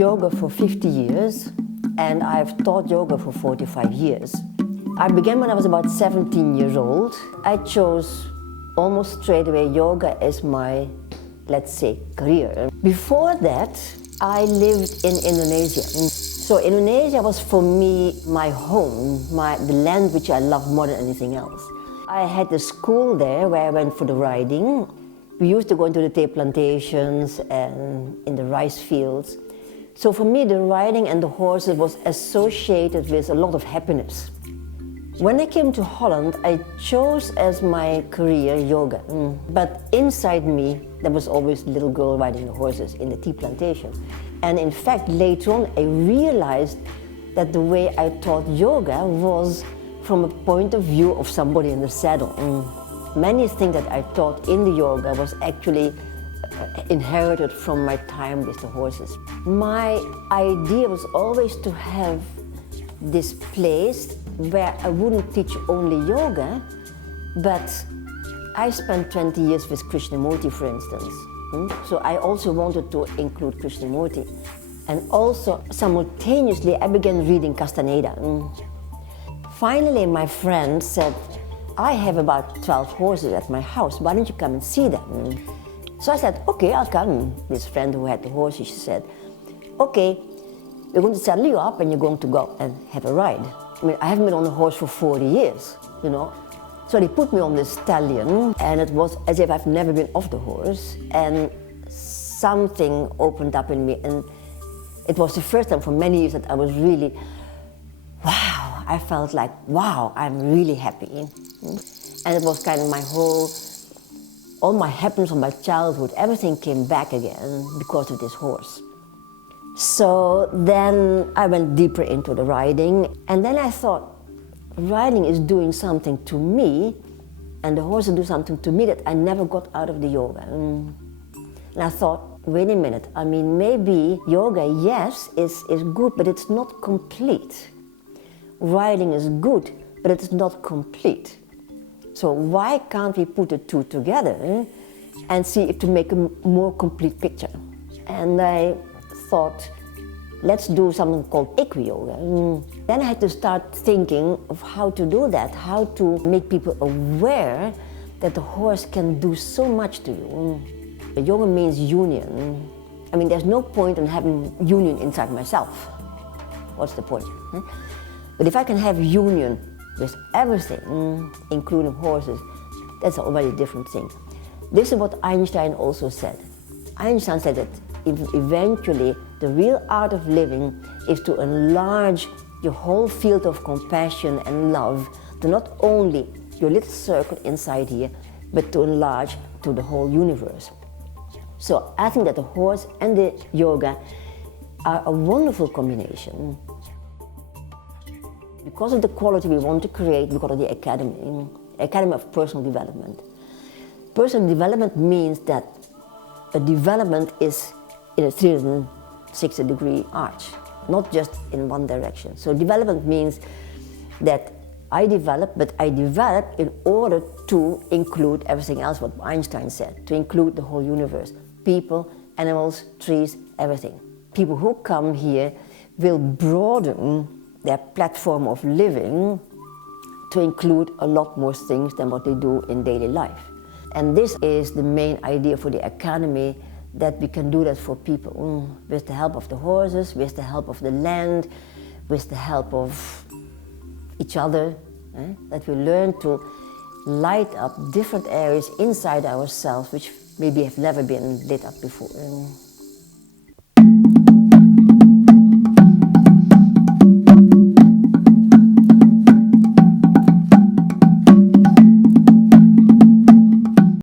yoga for 50 years and I've taught yoga for 45 years. I began when I was about 17 years old. I chose almost straight away yoga as my, let's say, career. Before that, I lived in Indonesia. So Indonesia was for me my home, the land which I loved more than anything else. I had a school there where I went for the riding. We used to go into the tea plantations and in the rice fields. So for me, the riding and the horses was associated with a lot of happiness. When I came to Holland, I chose as my career yoga. But inside me, there was always a little girl riding the horses in the tea plantation. And in fact, later on, I realized that the way I taught yoga was from a point of view of somebody in the saddle. Many things that I taught in the yoga was actually inherited from my time with the horses. My idea was always to have this place where I wouldn't teach only yoga, but I spent 20 years with Krishnamurti, for instance. So I also wanted to include Krishnamurti. And also, simultaneously, I began reading Castaneda. Finally, my friend said, I have about 12 horses at my house, why don't you come and see them? So I said, okay, I'll come. This friend who had the horses, she said, okay, we're going to saddle you up and you're going to go and have a ride. I mean, I haven't been on a horse for 40 years, you know. So they put me on this stallion and it was as if I've never been off the horse, and something opened up in me, and it was the first time for many years that I was really, wow, I felt like, wow, I'm really happy. And it was kind of my all my happiness of my childhood, everything came back again because of this horse. So then I went deeper into the riding, and then I thought, riding is doing something to me, and the horses do something to me that I never got out of the yoga. And I thought, wait a minute, I mean, maybe yoga, yes, is good, but it's not complete. Riding is good, but it's not complete. So why can't we put the two together and see if to make a more complete picture? And I thought, let's do something called equiyoga. Then I had to start thinking of how to do that, how to make people aware that the horse can do so much to you. Yoga means union. I mean, there's no point in having union inside myself. What's the point? But if I can have union with everything, including horses, that's already a different thing. This is what Einstein also said. Einstein said that eventually the real art of living is to enlarge your whole field of compassion and love to not only your little circle inside here, but to enlarge to the whole universe. So I think that the horse and the yoga are a wonderful combination. Because of the quality we want to create, we call it the Academy of Personal Development. Personal development means that a development is in a 360-degree arch, not just in one direction. So development means that I develop, but I develop in order to include everything else what Einstein said, to include the whole universe. People, animals, trees, everything. People who come here will broaden their platform of living to include a lot more things than what they do in daily life. And this is the main idea for the Academy, that we can do that for people, with the help of the horses, with the help of the land, with the help of each other, that we learn to light up different areas inside ourselves which maybe have never been lit up before.